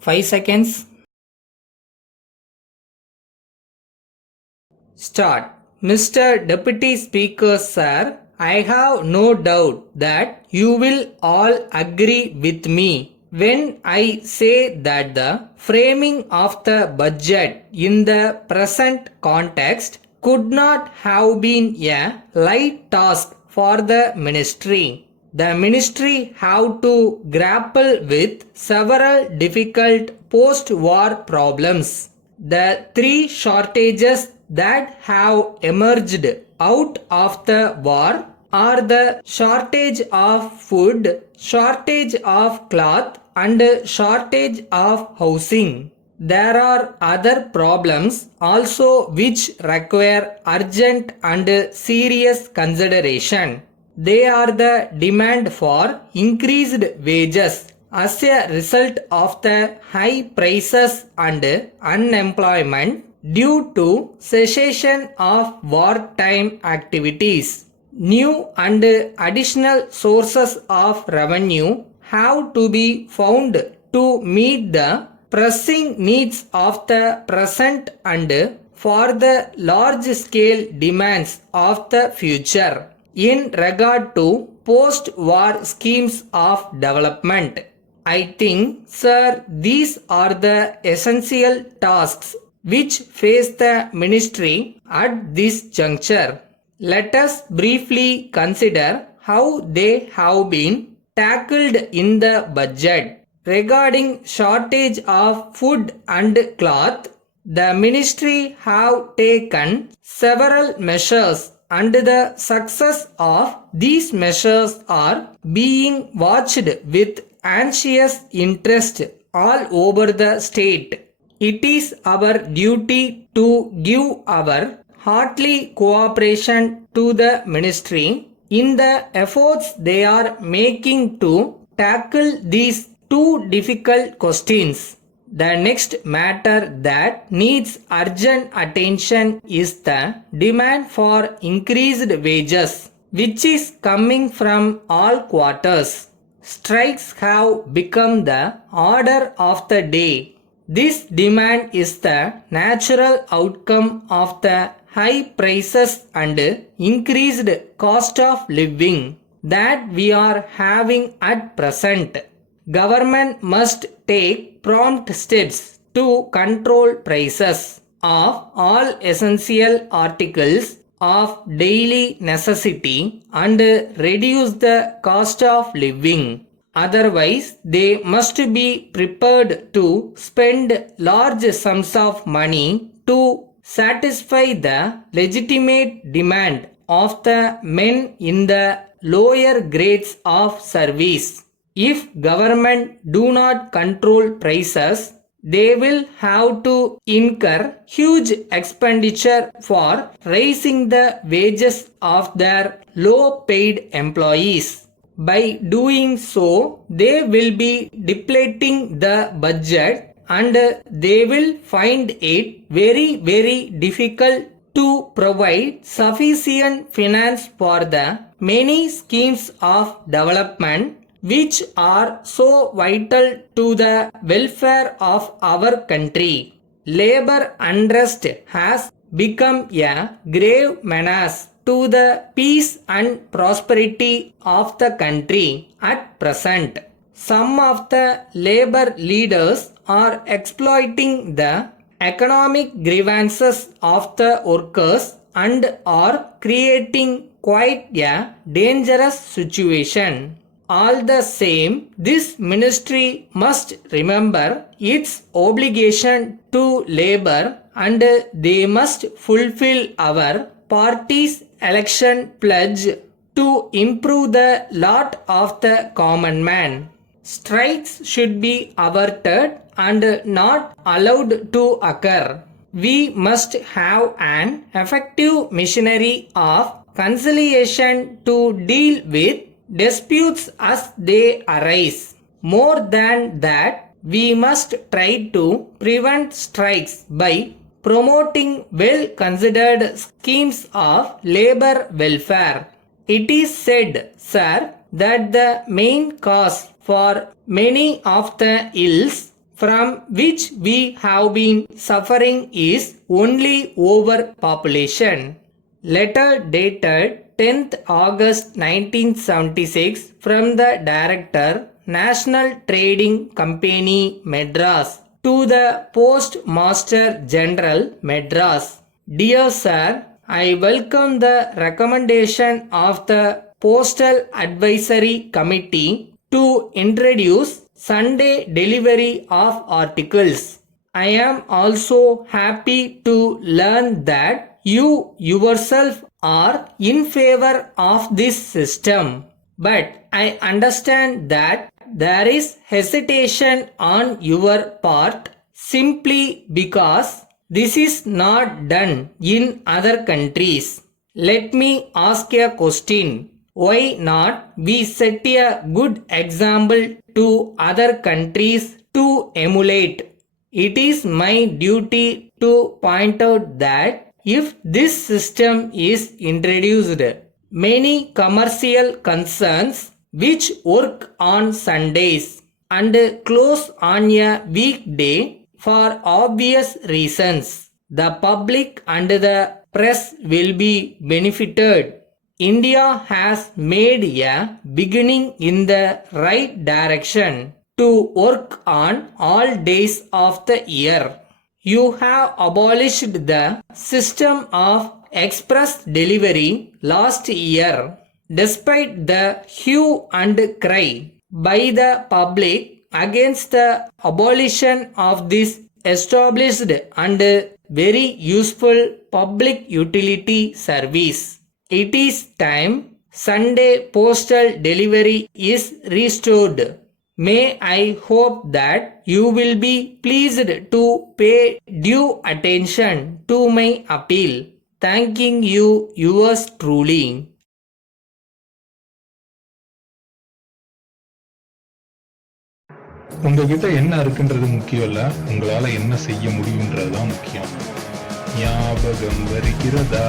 5 seconds. Start. Mr. Deputy Speaker, sir, I have no doubt that you will all agree with me when I say that the framing of the budget in the present context could not have been a light task for the ministry. The ministry have to grapple with several difficult post-war problems. The three shortages that have emerged out of the war are the shortage of food, shortage of cloth, and shortage of housing. There are other problems also which require urgent and serious consideration. They are the demand for increased wages as a result of the high prices and unemployment due to cessation of wartime activities. New and additional sources of revenue have to be found to meet the pressing needs of the present and for the large-scale demands of the future in regard to post-war schemes of development. I think, sir, these are the essential tasks which face the ministry at this juncture. Let us briefly consider how they have been tackled in the budget. Regarding shortage of food and cloth, the ministry have taken several measures and the success of these measures are being watched with anxious interest all over the state. It is our duty to give our hearty cooperation to the ministry in the efforts they are making to tackle these two difficult questions. The next matter that needs urgent attention is the demand for increased wages, which is coming from all quarters. Strikes have become the order of the day. This demand is the natural outcome of the high prices and increased cost of living that we are having at present. Government must take prompt steps to control prices of all essential articles of daily necessity and reduce the cost of living. Otherwise, they must be prepared to spend large sums of money to satisfy the legitimate demand of the men in the lower grades of service. If government do not control prices, they will have to incur huge expenditure for raising the wages of their low paid employees. By doing so, they will be depleting the budget and they will find it very difficult to provide sufficient finance for the many schemes of development which are so vital to the welfare of our country. Labor unrest has become a grave menace to the peace and prosperity of the country at present. Some of the labor leaders are exploiting the economic grievances of the workers and are creating quite a dangerous situation. All the same, this ministry must remember its obligation to labor and they must fulfill our party's election pledge to improve the lot of the common man. Strikes should be averted and not allowed to occur. We must have an effective machinery of conciliation to deal with disputes as they arise. More than that, we must try to prevent strikes by promoting well-considered schemes of labor welfare. It is said, sir, that the main cause for many of the ills from which we have been suffering is only overpopulation. Letter dated 10th August 1976 from the Director, National Trading Company, Madras, to the Postmaster General, Madras. Dear Sir, I welcome the recommendation of the Postal Advisory Committee to introduce Sunday delivery of articles. I am also happy to learn that you yourself are in favor of this system. But I understand that there is hesitation on your part simply because this is not done in other countries. Let me ask a question. Why not we set a good example to other countries to emulate? It is my duty to point out that if this system is introduced, many commercial concerns which work on Sundays and close on a weekday for obvious reasons, the public and the press will be benefited. India has made a beginning in the right direction to work on all days of the year. You have abolished the system of express delivery last year. Despite the hue and cry by the public against the abolition of this established and very useful public utility service, it is time Sunday postal delivery is restored. May I hope that you will be pleased to pay due attention to my appeal. Thanking you, yours truly. உங்ககிட்ட என்ன இருக்குன்றது முக்கியம் இல்ல, உங்களால என்ன செய்ய முடியும்ன்றதுதான் முக்கியம். ஞாபகம் வருகிறதா?